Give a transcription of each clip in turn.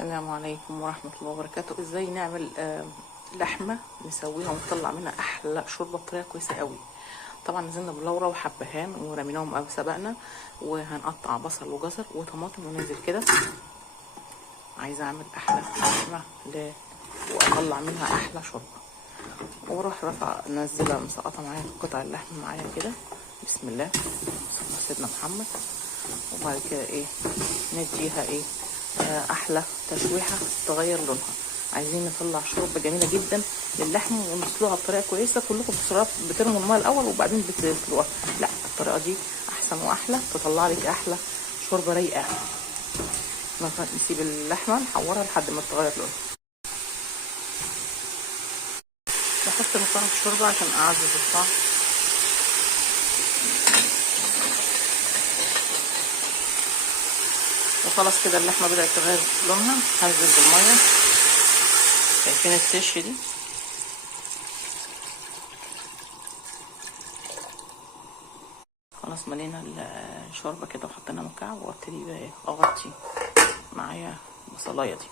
السلام عليكم ورحمة الله وبركاته. ازاي نعمل لحمة نسويها ونطلع منها احلى شوربة بطريقة كويسة قوي. طبعا نزلنا بلورة وحبهان ورميناهم قبل سبقنا، وهنقطع بصل وجزر وطماطم وننزل كده. عايزة اعمل احلى لحمة واطلع منها احلى شوربة، واروح رافعة نزلها مسقطة معايا قطع اللحم معايا كده. بسم الله، سيدنا محمد. وبعد كده نديها احلى تشويحه تغير لونها. عايزين نطلع شوربه جميله جدا للحم ونسلقها بطريقه كويسه. كلكم بسرعه بترموا الميه الاول وبعدين بتسلقوها، لا، الطريقه دي احسن واحلى، تطلع لك احلى شوربه رايقه. نسيب اللحمه نحورها لحد ما تغير لونها. بحط مكعب الشوربه عشان اعزز الطعم. وخلاص كده اللحمه بدات تغير لونها، هنزل بالميه. شايفين التش دي؟ خلاص ملينا الشوربه كده وحطينا مكعب، وابتدي بقى اغطي معايا البصلايه دي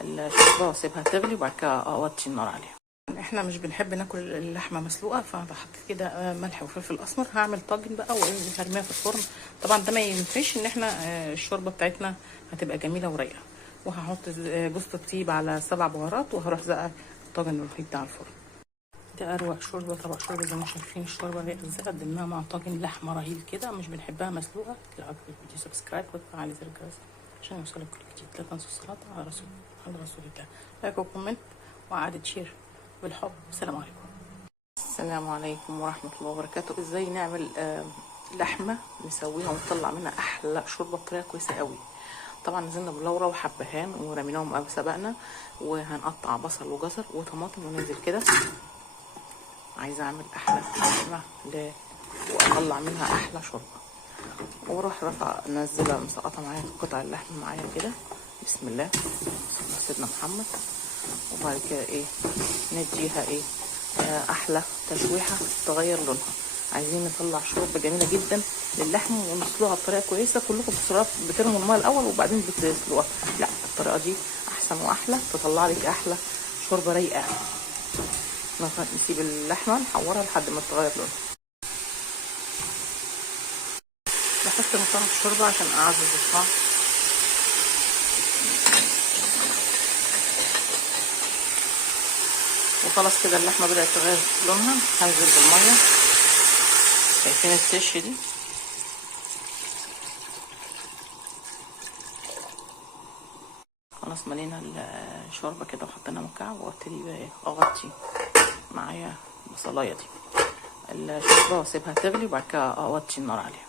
الشوربه واسيبها تغلي، وبعد كده اوطي النار عليها. احنا مش بنحب ناكل اللحمه مسلوقه، فبحط كده ملح وفلفل اسمر. هعمل طاجن بقى وهرميها في الفرن. طبعا ده ما ينفعش ان احنا الشوربه بتاعتنا هتبقى جميله ورايقه. وهحط جوز الطيب على 7 بهارات، وهروح زقها الطاجن الوحيد بتاع الفرن. ده اروق شوربه، طبق شوربه زي ما شايفين. الشوربه رايقه ازاي، قدمناها مع طاجن لحمه رهيب كده. مش بنحبها مسلوقه. لو عجبك الفيديو سبسكرايب وتفعل زر الجرس عشان يوصلك كل جديد. لا تنسوا الصلاه على رسول الله. لايك وكومنت وإعادة شير بالحب. السلام عليكم. السلام عليكم ورحمة الله وبركاته. ازاي نعمل لحمة نسويها ونطلع منها احلى شوربة بطريقة كويسة قوي. طبعا نزلنا بلورة وحبهان ورميناهم قبل سبقنا، وهنقطع بصل وجزر وطماطم وننزل كده. عايزة اعمل احلى لحمة واطلع منها احلى شوربة، واروح رافعة نزلها مسقطة معايا قطع اللحم معايا كده. بسم الله، سيدنا محمد. وبعد كده نديها احلى تشويحه تغير لونها. عايزين نطلع شوربه جميله جدا للحم ونسلقها بطريقه كويسه. كلكم بسرعه بترموا الميه الاول وبعدين بتسلقوها، لا، الطريقه دي احسن واحلى، تطلع لك احلى شوربه رايقه. نسيب اللحمه نحورها لحد ما تغير لونها. بحط مكعب الشوربه عشان اعزز الطعم. وخلاص كده اللحمه بدات تغير لونها، هنزل بالميه. شايفين التش دي؟ خلاص ملينا الشوربه كده وحطينا مكعب، وابتدي بقى اغطي معايا البصلايه دي الشوربه واسيبها تغلي، وبعد كده اوطي النار عليها.